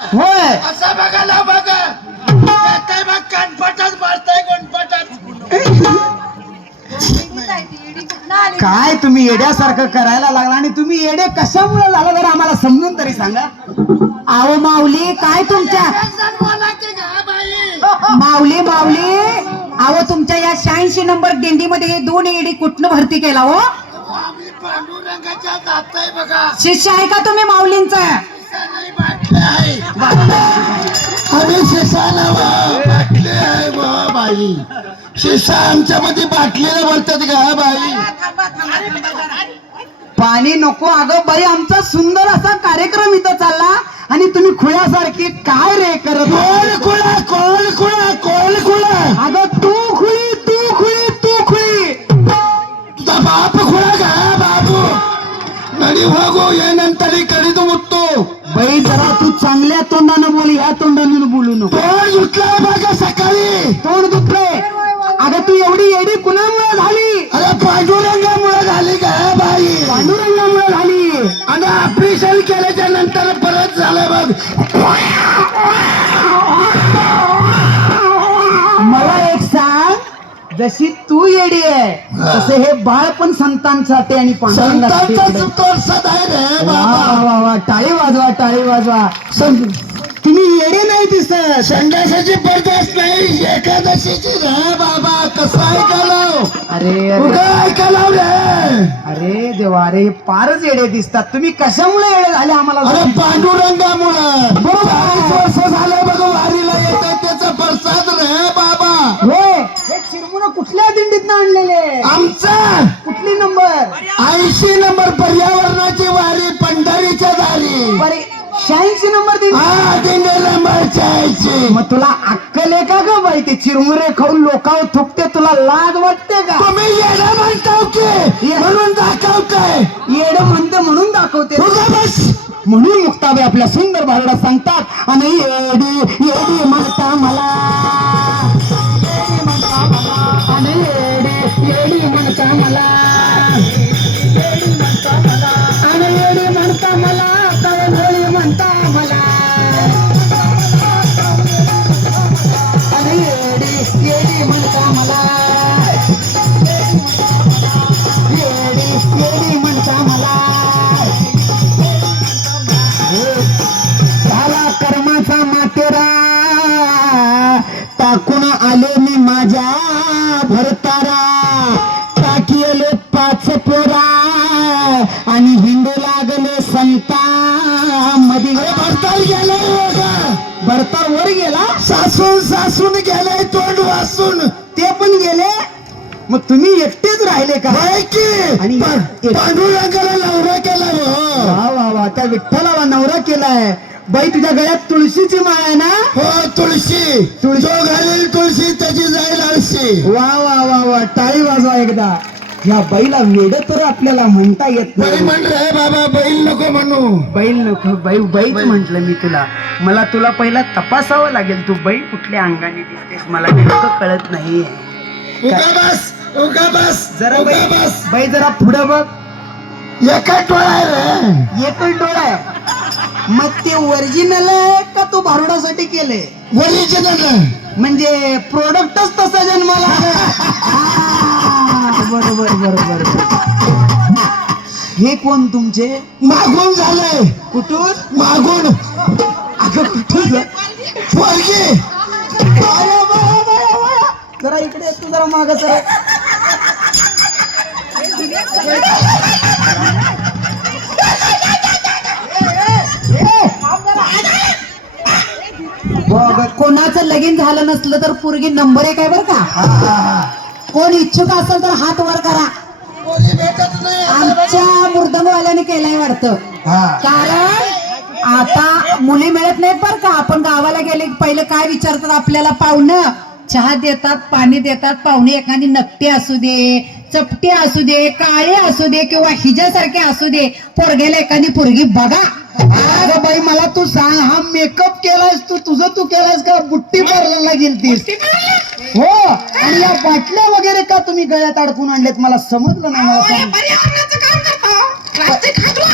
होय. असं बघा येतंय मग कानपटात मारताय गणपटात काय तुम्ही येड्यासारखं करायला लागला आणि तुम्ही येडे कशामुळे झाला जरा आम्हाला समजून तरी सांगा. अहो माऊली काय तुमच्या माऊली माऊली. अहो तुमच्या या शहाऐंशी नंबर दिंडीमध्ये हे दोन एडी कुठनं भरती केला हो? बघा. शिष्य आहे का तुम्ही माऊलींचा? आम्ही शिसाला बाटले आहे बा बाई. शिसा आमच्या मध्ये बाटलीला बोलतात का बाई? पाणी नको अगं बाई आमचा सुंदर असा कार्यक्रम इथं चालला आणि तुम्ही खुळ्यासारखी काय रे करत कोण खुळा कोण खुळा कोण खुळा? अगं तू खुळी तू खुळी तू खुळी. तुझा बाप खुळा का बाबू? नडी वागो ये नंतर कडी तो मुततो बाई जरा तू चांगल्या तोंडानं बोल ह्या तोंडानं बोलू नको. तोंड धुतला बघा सकाळी. तोंड दुखलंय. अगं तू एवढी येडी कुणामुळे झाली? अरे पांडुरंगामुळे झाली का बाई? पांडुरंगामुळे झाली. आणि ऑपरेशन केल्याच्यानंतर परत झालं बघ. जशी तू येडी आहे तसे हे बाळ पण संतांसाठी आणि पांडुरंगासाठी संतांचा येडे. तोरसत आहे रे वा बाबा. वा वा टाळी वाजवा टाळी वाजवा. सं- तुम्ही येडे नाही दिसत. संडासाची बरदास्त नाही एकादशीची रे बाबा. कसं ऐकायला? अरे अरे. उगा ऐकायला रे. अरे देवा अरे फारच येडे दिसतात. तुम्ही कशामुळे येडे झाले आम्हाला अरे. पांडुरंगामुळं. बरोबर. चाळीस वर्ष झालं बघ वारीला येत त्याचा प्रसाद रे बाबा. आणलेले. आमचा कुठली नंबर? ऐंशी नंबर पर्यावरणाची वारी पंढरीच्या दारी. बरे शहाऐंशी नंबर हा दिंडे ऐंशी मग तुला अक्कल आहे का ग बाई? ते चिरमुरे खाऊन लोकांवर थुकते तुला लाज वाटते का? तुम्ही येणं म्हणताव की म्हणून दाखवताय येड म्हणते म्हणून दाखवते. बस. म्हणून मुक्ताबाई आपल्या सुंदर भारुडात सांगतात आणि येडी येडी म्हणता मला. म्हणता मग तुम्ही एकटेच राहिले का? आणि- पांडुरंगाला नवरा केला हो. वा वा वा. त्या विठ्ठलाला नवरा केलाय. बाई तुझ्या गळ्यात तुळशीची माळ आहे ना? हो तुळशी. तुळशी. जो घालेल तुळशी त्याची जाईल आळशी. वा वा वा वा. टाळी वाजवा एकदा. या बैला वेड तर आपल्याला म्हणता येत नाही. म्हण रे बाबा बैल नको म्हणू. बैल नको बैल बैल. म्हंटल मी तुला. मला तुला पहिला तपासावं लागेल. तू बैल कुठल्या अंगाने दिसतेस? मला नेमकं कळत नाही बस. उगा बस जरा उगा बैल बस बैल जरा पुढं बघ. एका टोळा आहे रे. एकच डोळा आहे. मग ते ओरिजिनल आहे का तू भारुडासाठी केले ओरिजिनल म्हणजे प्रोडक्टच तसा जन्माला हा, बरोबर बरोबर. हे कोण तुमचे? मागून झालंय. कुठून? मागून. अगं कुठून? पोरगी अरे. जरा इकडे तू जरा माग सर. कोणाचं लगीन झालं नसलं तर पोरगी नंबर एक आहे बरं का? कोण इच्छुक असेल तर हात वर करा. आमच्या मृदंगवाल्याने केलंय वाटतं. कारण आता मुली मिळत नाहीत बरं का. आपण गावाला गेले की पहिलं काय विचारतात आपल्याला? पाहुणं चहा देतात पाणी देतात पाहुणे एखादी नकटी असू दे चपटी असू दे काळे असू दे किंवा हिजासारखे असू दे पोरगेला एखादी पोरगी बघा. बाई मला तू सांग हा मेकअप केलायस तू तुझं तू केलायस का? बुट्टी पार्लरला गेलतीस. हो. आणि या बाटल्या वगैरे का तुम्ही गळ्यात अडकून आणलेत मला समजलं नाही मला सांग. प्लास्टिक हटवा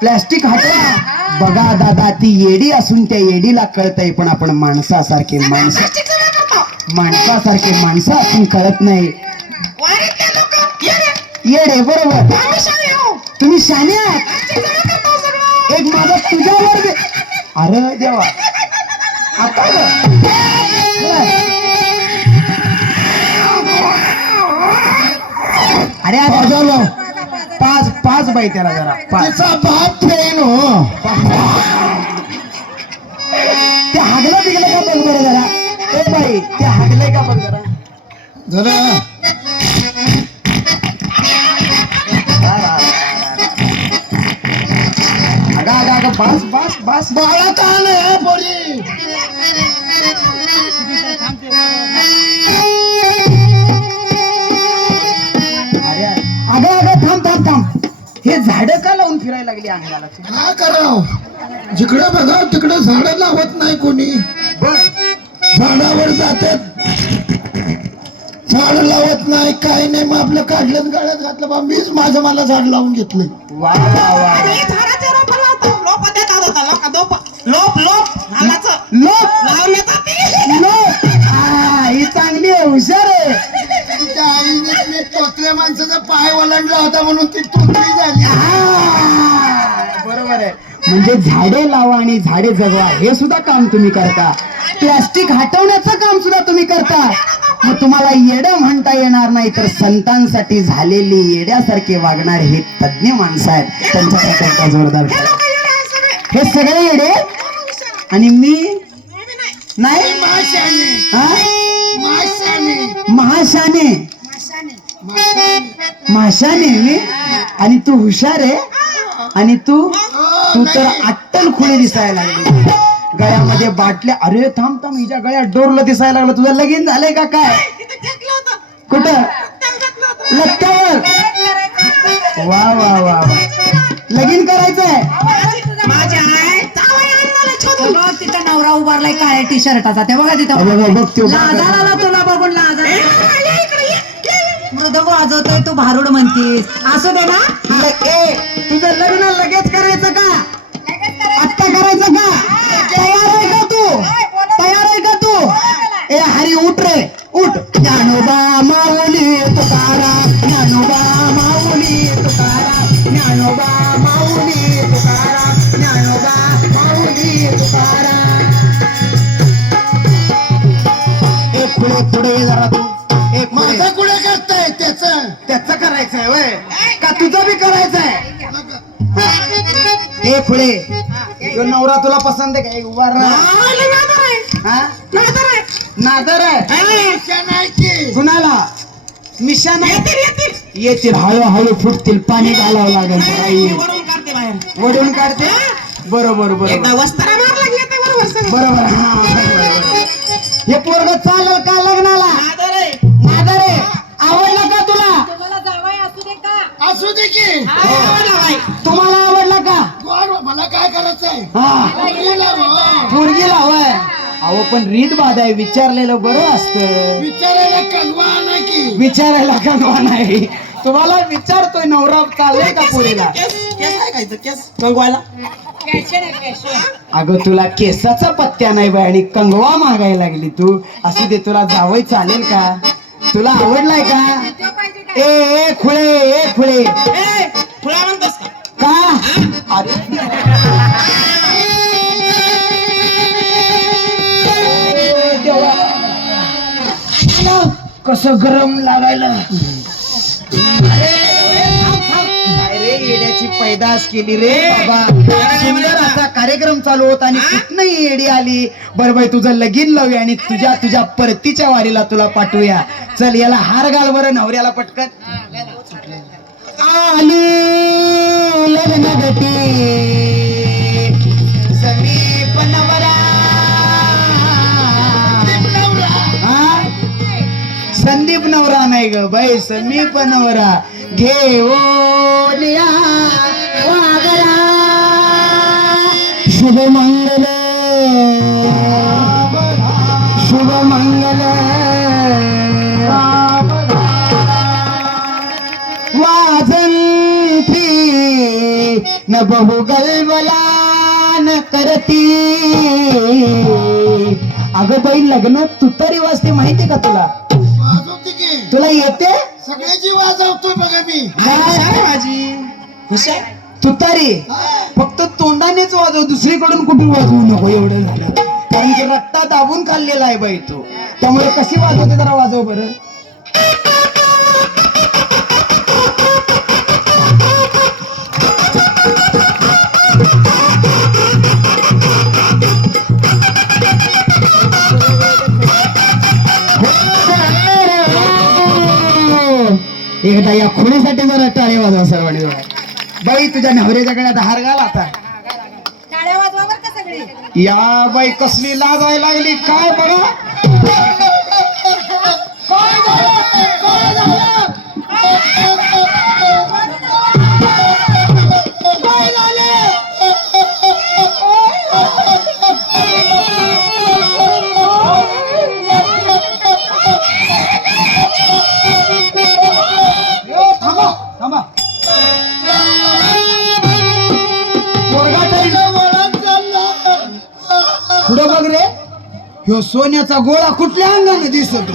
प्लॅस्टिक हटवा बघा दादा ती येडी असून त्या येडीला कळतंय पण आपण माणसासारखे माणसं माणसासारखे माणसं असून कळत नाही. येडे बरोबर. तुम्ही शाने आहात. एक माझा तुझ्यावर दे- अरे देवा. आता. अरे झालं पाच पाच बाई त्याला जरा. पाच. बाप फेन हो. ते हागलं बिगलं का बघ बरं जरा? ए बाई ते हागलंय का बघ जरा जरा. बस बस बस. बाळा का नाही पोरी. अरे अगं अगं थांब थांब थांब. हे झाड का लावून फिरायला लागली अंगाला तू? काय कराव. जिकडे बघा तिकडे झाडं लावत नाही कोणी. बर. झाडावर जातात. झाड लावत नाही काय नाही. मग आपलं काढलं गाड्यात घातलं. बा मीच माझं मला झाड लावून घेतलंय. वा वा लोप लोप. लावले जाते लोक हा, ही चांगली आहे हुशार आहे. तिच्या आईने मी तोतल्या माणसाचा पाय ओलांडला होता म्हणून ती तोतली झाली. हा, बरोबर आहे. म्हणजे झाडे लावा आणि झाडे जगवा हे सुद्धा काम तुम्ही करता. प्लास्टिक हटवण्याचं काम सुद्धा तुम्ही करता. मग तुम्हाला येडं म्हणता येणार नाही तर संतांसाठी झालेली येड्यासारखे वागणारे हे तज्ञ माणसं आहेत. त्यांच्यासाठी जोरदार टाळ्या. हे सगळे येडे? आणि मी? नाही? महाशाने हा? महाशाने. मी? आणि तू हुशार आहे. आणि तू? तू तर अट्टल खुले दिसायला लागली. गळ्यामध्ये बाटल्या अरे थांब थांब. हिच्या गळ्यात डोरलं दिसायला लागलं. तुझं लगीन झालंय का काय? कुठं? लटक्यावर वा वा वा वा. लगीन करायचंय. माझ्या आई बघ तिचा नवरा उभारलाय काळ्या टी शर्टाचा ते बघा तिथं. बघ, बघ, त्यो लाजा आला तुला बघून लाजा. मृदंग वाजवतोय तू भारुड म्हणतीस. असू दे ना तुझं लग्न लगेच करायचं का? आत्ता करायचं का? जरा तू एक पुढे माझं कुठे करताय त्याच? त्याचं करायचंय वय. का तुझं बी करायचंय? ए खुळे तो नवरा तुला पसंत आहे का? एक उभा राहा. हा? नादर आहे. कुणाला? निशाण येतील हळूहळू फुटतील. पाणी घालावं लागेल. वडून काढते बरोबर बरोबर. एकदा वस्तारा मारला की येते बरोबर सगळं. बरोबर हा. बरोबर, बरोबर. हे पोरग चालेल का लग्नाला? पोरगी लावाय अहो पण रीत बाद आहे विचारलेलं बरं असतं. विचारायला कंगवा की विचारायला नाही. तुम्हाला विचारतोय नवरा चाललाय का पोरीला? कंगवायला अगं तुला केसाचा पत्त्या नाही बाय आणि कंगवा मागायला लागली तू. अशी दे तुला जावई चालेल का? तुला आवडलाय का? ए ए खुळे ए खुळे. कसं गरम लागायला? अरे येड्याची पैदास केली रे. बाबा सुंदर असा कार्यक्रम चालू होता आणि कुठनं ही येडी आली. बरं बाई तुझं लगीन लावूया आणि तुझ्या तुझ्या परतीच्या वारीला तुला पाठवूया. चल याला हार घाल बरं नवऱ्याला पटकन. ग बाई मी नवरा घेऊनिया वागरा. शुभ मंगल. शुभ मंगल. वाजंती न बहु गलबलान करती. अगं बाई लग्न तू तरी वाजते माहितीये का तुला? की? तुला येते? सगळ्याची वाजवतोय बघा मी. माझी. हुशार? तुतारी? फक्त तोंडानेच वाजव दुसरीकडून कुठून वाजवू नको? एवढं झालं. कारण की रक्ता दाबून खाल्लेला आहे बाई तो. त्यामुळे कशी वाजवते जरा वाजव बरं. एकदा या खुणीसाठी जरा टाळे वाजवा सर्वांनी जरा. बाई तुझ्या नवऱ्याच्या गळ्यात हार घाल आता. टाळ्या वाजवा बरं का सगळी? या बाई कसली लाजायला लागली? काय बघा ह्यो सोन्याचा गोळा कुठल्या अंगाने दिसतो?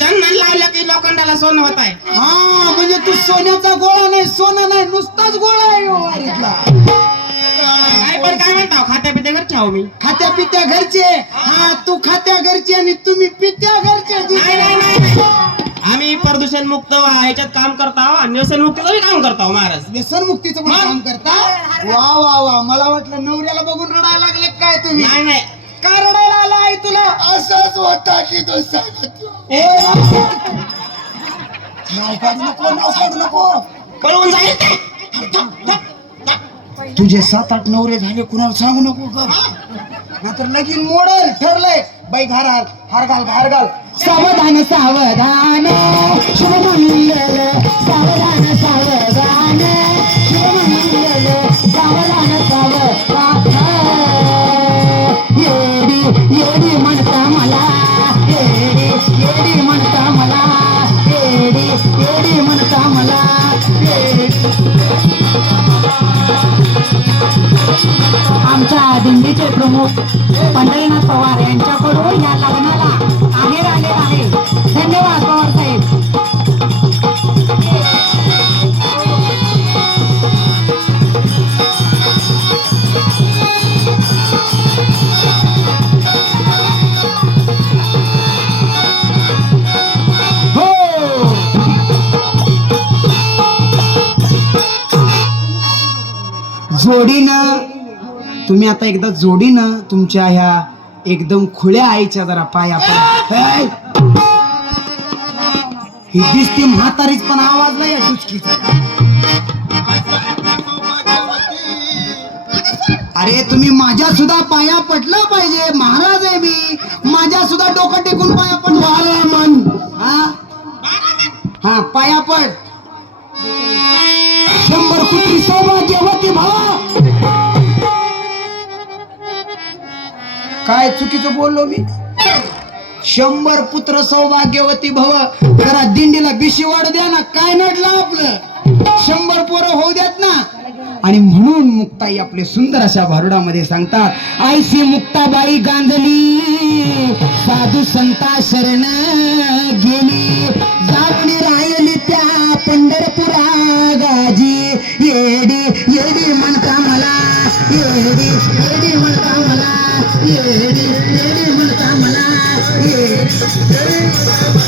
चंदन लावलं की लोखंडाला सोनं होत आहे. हा म्हणजे तू सोन्याचा गोळा नाही सोना नाही नुसताच गोळा आहे ह्यो वारीतला. काय पण काय म्हणता खात्या पित्या घरचे आहो मी. खात्या पित्या घरचे? हा तू खात्या घरचे आणि तुम्ही पित्या घरचे नाही नाही नाही नाही. आम्ही प्रदूषण मुक्त ह्याच्यात काम करतो आणि व्यसन मुक्तीचं काम करतो महाराज. व्यसन मुक्तीचं पण मग? काम करता? वा वा वा. मला वाटलं नवऱ्याला बघून रडायला लागले काय तुम्ही? नाही नाही. का रडायला आला आहे तुला. असाच होता की तो सांगत ए, वा. नाव काढू नको नाव काढू नको. पळून जाईल ते. तुझे सात आठ नवरे झाले कुणाला सांगू नको ग? नाहीतर लगीन मोडल ठरलंय. बाई घाल हार हार घाल हार घाल. सावधान सावधान. सावधान सावधान. येडी म्हणता मला येडी येडी म्हणता मला येडी येडी म्हणता मला आमच्या दिंडीचे प्रमुख पंढरीनाथ पवार यांच्या जोडीनं. तुम्ही आता एकदा जोडीनं तुमच्या ह्या एकदम खुल्या आईच्या जरा पाया पडा. हे! दिसती म्हातारीच पण आवाज नाही अरे तुम्ही माझ्या सुद्धा पाया पडलं पाहिजे महाराज आहे मी. माझ्या सुद्धा डोकं टेकून पाया पड मन. हा? हा पाया पड. शंभर कुत्री सौभाग्यवती भावा काय चुकीचं बोललो मी? शंभर पुत्र सौभाग्यवती भव. जरा दिंडीला बिशी वाढ द्या ना काय नडलं आपलं? शंभर पोरं होऊ द्यात ना. आणि म्हणून मुक्ताई आपले सुंदर अशा भारुडामध्ये सांगतात आयसी मुक्ताबाई गांजली साधू संता शरण गेली. जाऊन राहिली त्या पंढर येडी येडी म्हणता मला येडी येडी म्हणता मला येडी येडी म्हणता मला येडी. नवरा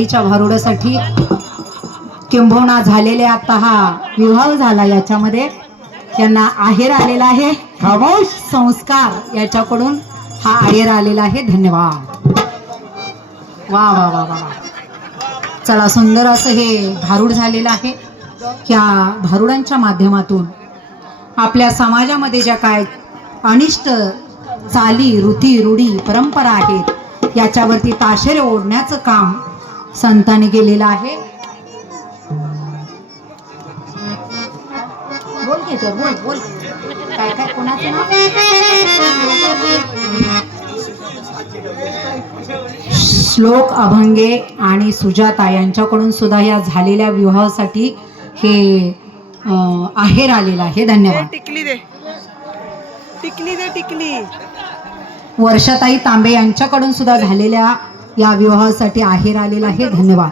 वेडीच्या भारुडासाठी किंबहुना झालेले आता हा विवाह झाला याच्यामध्ये. यांना आहेर आलेला आहे. संस्कार याच्याकडून हा आहेर आलेला आहे. धन्यवाद. वा वा वा वा वा. चला सुंदर असं हे भारूड झालेलं आहे. या भारुडांच्या माध्यमातून आपल्या समाजामध्ये ज्या काय अनिष्ट चाली ऋती रूढी परंपरा आहेत याच्यावरती ताशेरे ओढण्याचं काम संतांनी केलेलं आहे. बोल की तर, बोल बोल. काय काय कोणाचं नाव? श्लोक अभंगे आणि सुजाता यांच्याकडून सुद्धा या झालेल्या विवाहासाठी हे आहेर आलेलं आहे. धन्यवाद. टिकली दे. टिकली दे टिकली. वर्षाताई तांबे यांच्याकडून सुद्धा झालेल्या या विवाहासाठी आहेर आलेला आहे. धन्यवाद.